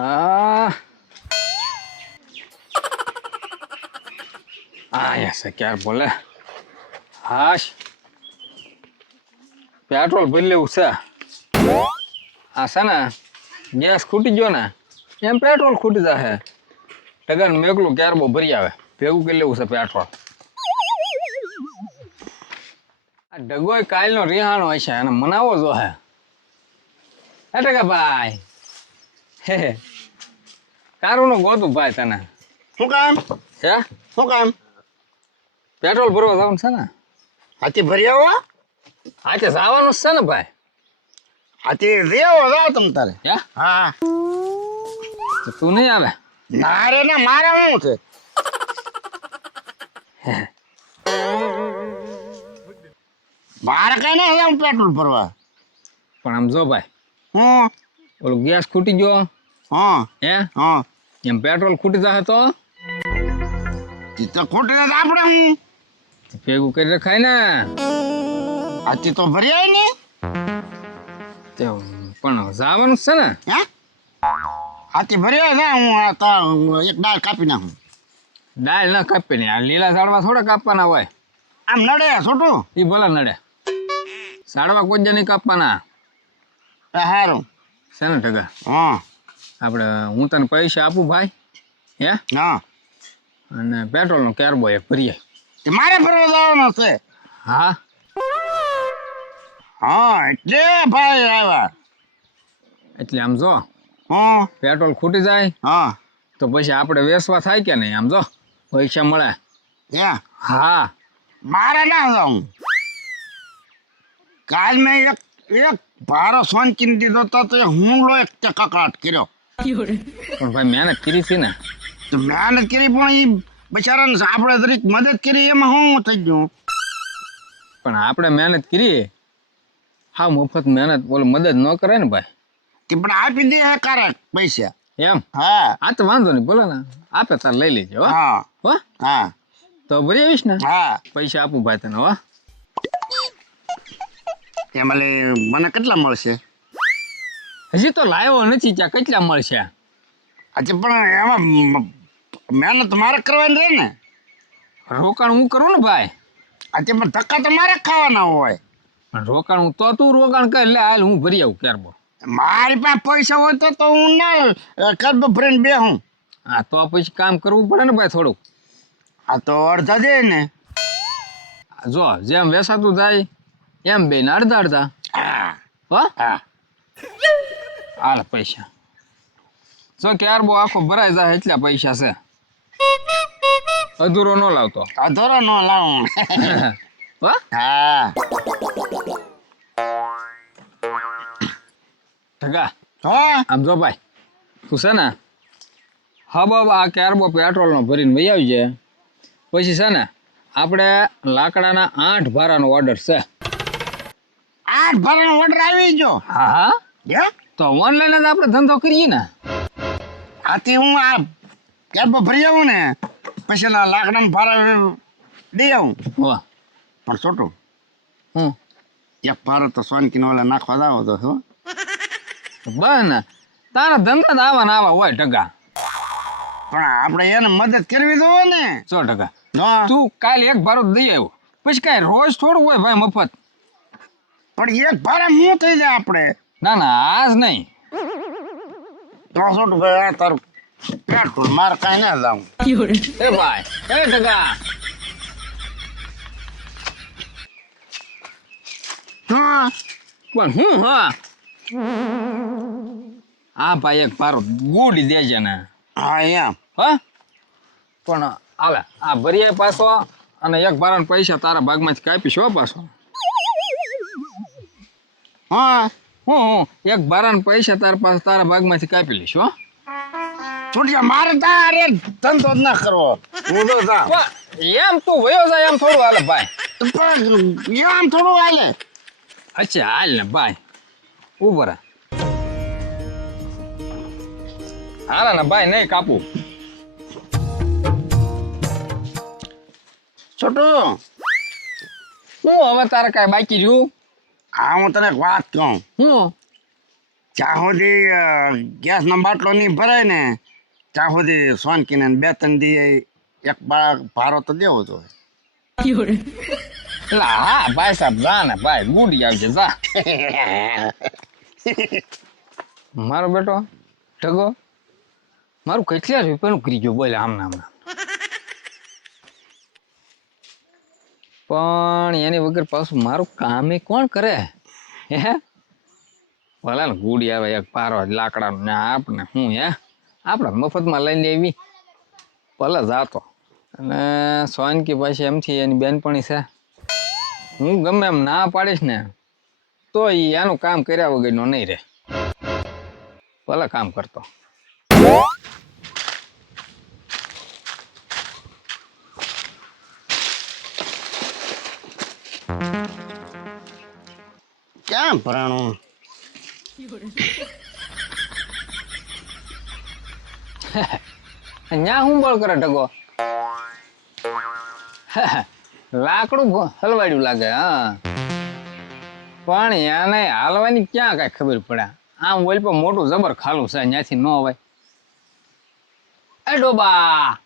Ah, ya sé qué árbol es. Hash. Petrol ભરી લેવું છે. આ છે ને ગેસ ખૂટી ગયો ને એમ પેટ્રોલ ખૂટી જશે. ટગર મેકલું ક્યારબો ભરી આવે ભેગું કરી લેવું છે પેટ્રોલ. આ ડગોય કાલનો રિહાણો હશે અને મનાવો જો હે. હે ટકા ભાઈ હે કારું નો ગોતું ભાઈ તને. શું કામ? હે શું કામ? પેટ્રોલ ભરવા જવાનું છે ને. હાથી ભરી આવો. આજે જવાનું છે ને ભાઈ. હાથી રેવો જાઓ તમ તારે. હે હા તો તું નહીં આવે. ના રે ના મારે શું છે? મારે કઈ ના જાઉં પેટ્રોલ ભરવા. પણ આમ જો ભાઈ હું ઓલું ગેસ ખૂટી ગયો હા હે હા એમ પેટ્રોલ ખૂટી જશે તો તો ખોટી વાત આપણે હું ભેગું કરી રખાય ને. હાથી તો ભરી આવી ને. તે પણ જવાનું જ છે ને. હે હાથી ભરી આવી જા હું આ તો એક દાળ કાપી નાખું. દાળ ના કાપી ને આ લીલા ઝાડવા થોડા કાપવાના હોય. આમ નડે છોટું એ ભલે નડે. ઝાડવા કોઈ જ નહીં કાપવાના સારું છે ને ટગર. હા આપણે હું તને પૈસા આપું ભાઈ હે હા અને પેટ્રોલનો કેરબો એક ભરીએ. તે મારે ફરવા જવાનો છે. હા હા એટલે ભાઈ આવ્યા. એટલે આમ જો હા પેટ્રોલ ખૂટી જાય હા તો પછી આપણે વેસવા થાય કે નહીં. આમ જો પૈસા મળે. ત્યાં હા મારે ના જાઉં. કાલ મેં એક ભારો સોંચીને દીધો તો હુમલો એક તે કકડાટ કર્યો. પણ ભાઈ મહેનત કરી છે ને. તો મહેનત કરી પણ એ બિચારાને આપણે જરીક મદદ કરી એમાં શું થઈ ગયું? પણ આપણે મહેનત કરીએ હા મફત મહેનત ઓલું મદદ ન કરે ને ભાઈ. તે પણ આપી દે કારક પૈસા. એમ હા આ તો વાંધો નહીં બોલો ને આપે તાર લઈ લેજો હો. હા હો હા તો ભરી આવીશ ને. હા પૈસા આપું ભાઈ તને હો. એમાં મને કેટલા મળશે? હજી તો લાવ્યો નથી ત્યાં કેટલા મળશે. આજે પણ એમાં મહેનત મારે કરવાની રહે ને. રોકાણ હું કરું ને ભાઈ. આજે પણ ધક્કા તો મારે ખાવાના હોય. પણ રોકાણ હું તો તું રોકાણ કરી લે હાલ હું ભરી આવું ક્યારબો. મારી પાસે પૈસા હોય તો હું ના કરબ ફ્રેન્ડ બે હું. હા તો પછી કામ કરવું પડે ને ભાઈ થોડુંક. આ તો અડધા દે ને. જો જેમ વેસાતું જાય એમ બે ને અડધા અડધા. હા હો હા હાલ પૈસા જો ક્યારબો આખો ભરાઈ જાય એટલા પૈસા છે. અધૂરો ન લાવતો. અધોરો ન લાવું. હો હા ઠગા હા આમ જો ભાઈ તું છે ને હબ આ ક્યારબો પેટ્રોલનો ભરીને વહી આવી જાય પછી છે ને આપણે લાકડાના 8 ભારાનો ઓર્ડર છે. 8 ભરવાનો ઓર્ડર આવી ગયો. હા હા હે તો ઓનલાઈન જ આપણે ધંધો કરીએ ને. આથી હું આ કેબ ભરી આવું ને પછી લાકડાનું ભાડા દઈ આવું. વાહ પણ છોટું હું એક ભારો તો સોનકીનો ઓલા નાખવા જાવ તો હો. બસ ને તારા ધંધા જ આવા ને આવા હોય ઢગા. પણ આપણે એને મદદ કરવી જોઈએ ને. 100%. હા તું કાલે એક ભારો દઈ આવ્યો પછી કાંઈ રોજ થોડું હોય ભાઈ મફત. પણ એક ભારા શું થઈ જાય આપણે. ના ના આજ નહીં. તો છોટું ભાઈ આ તારું પેટ્રોલ મારે કાંઈ ના લાવું. એ ભાઈ એ ઢગા હા પણ હું હા આ ભાઈ એક ભારો ગોડી દેજે ને. હા એમ હા પણ હાલે આ ભરીએ પાછો અને એક ભારાના પૈસા તારા ભાગમાંથી કાપીશ હો પાછો. હા હું એક ભારાના પૈસા તારા ભાગમાંથી કાપી લઈશ હો. છોટિયા મારે તારે ધંધો જ ના કરવો. હું તો જા વાહ, એમ તું વયો જાય એમ થોડું હાલે ભાઈ. પણ આમ થોડું હાલે. અચ્છા હાલ ને ભાઈ ઉભો રહે. હાલે ને ભાઈ નહીં કાપું. છોટું હું હવે તારે કાંઈ બાકી રહ્યું. હા હું તને એક વાત કહું. હું જ્યાં સુધી ગેસનો બાટલો નહીં ભરાય ને ત્યાં સુધી સોનકીને 2-3 દી એક ભારો તો દેવો જોઈએ. એટલે હા ભાઈ સાહેબ જા ને ભાઈ ગુડી આવજે જા. મારો બેટો ઢગો મારું કેટલા રૂપિયાનું કરી ગયો બોલે આમના હમણાં. પણ એની વગર પાછું મારું કામ એ કોણ કરે હે? ભલે ને ગુડી આવે એક પારો લાકડાનું ને આપણે હું હે આપણે મફતમાં લઈને આવી ભલે જાતો. અને સોનકી પાછી એમથી એની બેનપણી છે, હું ગમે એમ ના પાડીશ ને તો એનું કામ કર્યા વગરનો નહીં રહે. ભલે કામ કરતો. ક્યાં ભરાણું? ન્યા હું બળ કરે ઢગો? લાકડું હલવાડ્યું લાગે. હા પણ એને હાલવાની ક્યાં કઈ ખબર પડે. આમ ઓલ પર મોટું જબર ખાલું છે, ત્યાંથી ન હોય. એ ડોબા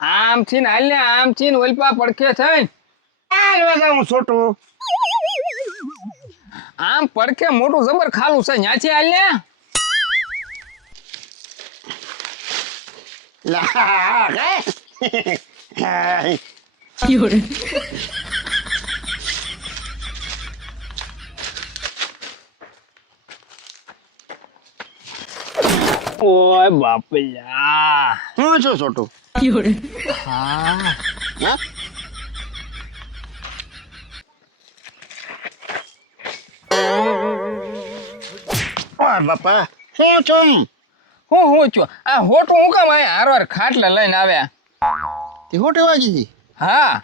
આમથી ને હાલ ને આમથી ને ઓલ પર પડખે થઈને હું છોટું આમ પડખે મોટું જબર ખાલું છે, ત્યાંથી હાલ ને. ઓય બાપયા હું છું છોટું. હા હા ઓય બાપા શું છું? હું છું આ હોટું હું કામ આયા હારવાર ખાટલે લઈને આવ્યા? તે હોટે વાગી ગઈ. હા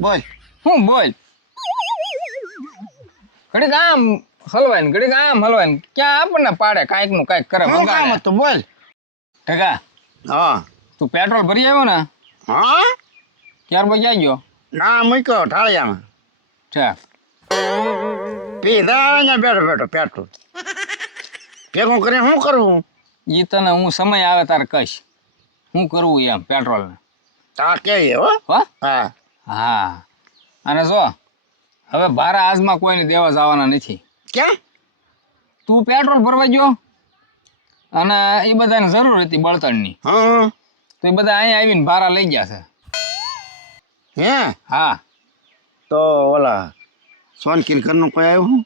બોલ. હું બોલ. ઘડીક આમ હલવાય ને ઘડીક આમ હલવાય ને ક્યાં આપણને પાડે કાંઈક નું કાંઈક કરે. શું કામ હતું બોલ. ઢગા હા તું પેટ્રોલ ભરી આવ્યો ને? હા ત્યાર પછી આવી ગયો? ના મૂક્યો ઠાળિયામાં. છે પીધા અહીંયા બેઠો બેઠો પેટ્રોલ ભેગું કરીને શું કરવું? ઈ તને હું સમય આવે તારે કહીશ શું કરવું એમ પેટ્રોલ ને. તા કે હો. હો હા હા અને જો હવે ભારા આજમાં કોઈને દેવા જવાના નથી. ક્યાં? તું પેટ્રોલ ભરવા ગયો અને એ બધાને જરૂર હતી બળતણની, હા તો એ બધા અહીંયા આવીને ભારા લઈ ગયા છે. હે હા તો ઓલા સોનકીન ઘરનું કોઈ આવ્યું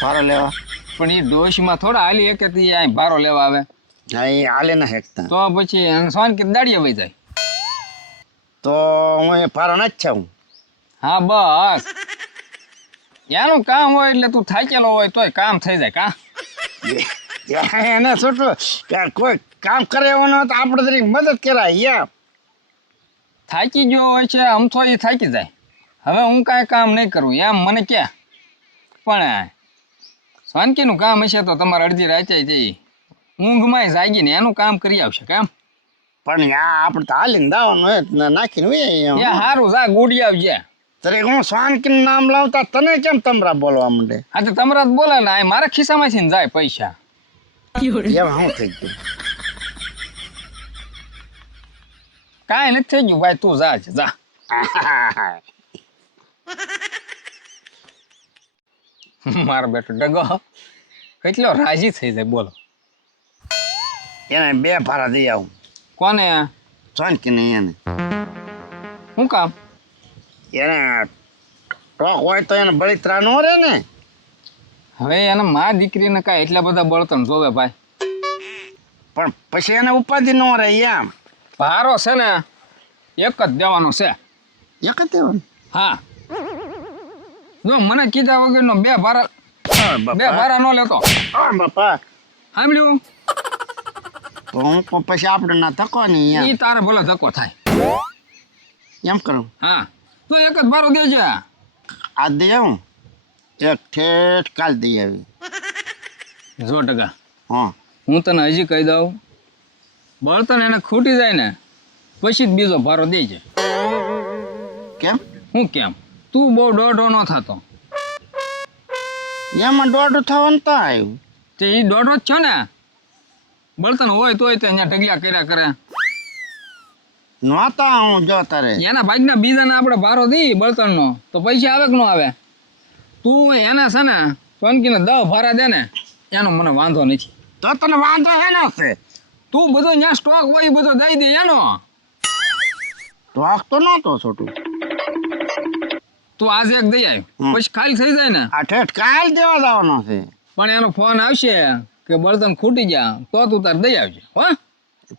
ભારો લેવા? પણ એ ડોશીમાં થોડા હાલી શકે તો એ અહીં ભારો લેવા આવે? હા એ હાલે ના હેકતા. તો પછી સોનકી દાડીએ વહી જાય. તો હું એ ભારો ના જ છું. હા બસ એનું કામ હોય એટલે તું થાકેલો હોય તોય કામ થઈ જાય. કા એને છોટું કોઈ કામ કરે એવો ન તો આપણે તરીકે મદદ કરાય. થાકી ગયો હોય છે અમથો એ થાકી જાય. હવે હું કાંઈ કામ નહીં કરું એમ મને ક્યાં. પણ સોનકીનું કામ હશે તો તમારે અડધી રાતે જઈ ઊંઘમાં જાગીને એનું કામ કરી આવશે. કામ પણ યા આપણે તો હાલીને દાવાનું નાખીને એ સારું જા ગુડી આવજે. તરે હું સોનકીન નામ લાવતા તને કેમ તમરા બોલવા માંડે? હા તો તમારા જ બોલે ને મારા ખિસ્સામાંથી ને જાય પૈસા. એમાં શું થઈ ગયું? કાંઈ નથી થઈ ગયું ભાઈ, તું જા છે જા. મારો બેટો ડગો કેટલો રાજી થઈ જાય બોલો. એને 2 ભારા દઈ આવું. કોને? સોનકીને. એને શું કામ? એને ટોક હોય તો એને બળિત્રા નો રહે ને. હવે એને મા દીકરીને કાંઈ એટલા બધા બળતણ જોવે ભાઈ. પણ પછી એને ઉપાધિ ન રહે એમ. ભારો છે ને એક જ દેવાનો છે. એક જ દેવાનું? હા જો મને કીધા વગરનો 2 ભારા 2 ભારા ન લેતો. બાપા સાંભળ્યું? તો હું પછી આપણે ના થકો નહીં ઈ તારે ભલે ધક્કો થાય એમ કરું. હા તો એક જ ભારો દેજે. આજ દઈ આવું એક ઠેઠ કાલ દઈ આવી. જો ટકા હા હું તને હજી કહી દઉં, બળતણ એને ખૂટી જાય ને પછી જ બીજો ભારો દેજે. કેમ? હું કેમ? તું બહુ દોઢો ન થતો. એમાં દોઢું થવાનું તો આવ્યું. તે એ દોઢો જ છે ને. બળતણ હોય તોય તે અહીંયા ઢગલા કર્યા કરે. નહોતા હું જો તારે એના ભાગના બીજાને આપણે ભારો દઈ બળતણનો તો પૈસા આવે કે ન આવે. તું એને છે ને સોનકીને 10 ભારા દે ને એનો મને વાંધો નથી. તો તને વાંધો હેનો છે? તું બધો ત્યાં સ્ટોક હોય એ બધો દઈ દે એનો. તો નહોતો છોટું. તું આજે એક દઈ આવ્યો પછી ખાલી થઈ જાય ને. આ ઠેઠ કાલ દેવા જવાનો છે. પણ એનો ફોન આવશે કે બળતણ ખૂટી જા તો તું તાર દઈ આવજે હો.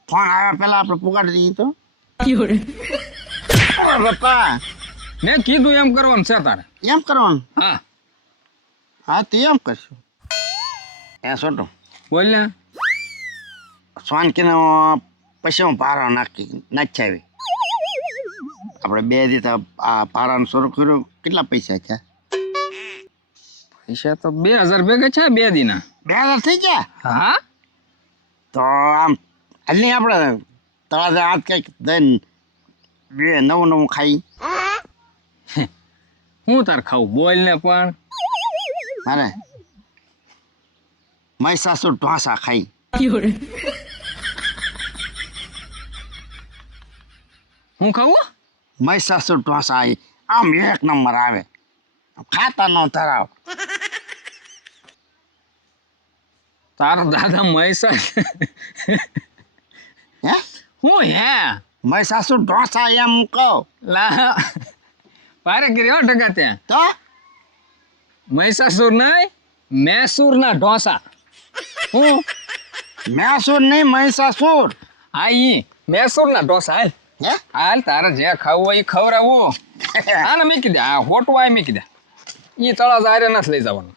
ફોન આવ્યા પેલા આપણે પુગાડી દઈએ તો. અરે બાપા મેં કીધું એમ કરવાનું છે તારે. એમ કરવાનું? હા હા તો એમ કરશું. એ છોટું બોલ ને. સોનકીને પછી હું ભારો નાખી આવી. આપણે 2 દિવસ આ ભારાનું શરૂ કર્યું. કેટલા પૈસા છે? પૈસા તો 2000 ભેગા છે 2 દીના. 2000 થઈ ગયા? હા તો આમ હજી આપણે તળાજા હાથ કંઈક દઈને 2 નવું ખાઈ. હું તાર ખાવું બોલ ને. પણ અરે મહિષાસુર ઢોસા ખાઈ. હું ખાવું? મહિષાસુર ઢોસા આમ 1 નંબર આવે. ખાતા નો ધરાવ. તારા દાદા મહેસા હે હું હે મહિષાસુર ઢોસા એમ કહો. લા પારે કર્યો ટકા ત્યાં તો મહિષાસુર નહીં મૈસૂરના ઢોસા. હું મૈસૂર નહીં મહિષાસુર. હા ઈ મૈસૂરના ઢોસા. હાલ હે હાલ તારે જે ખાવું હોય એ ખવડાવું. આને મૂકી દે. આ હોટવા મૂકી દે. એ તળાજા હારે નથી લઈ જવાનું.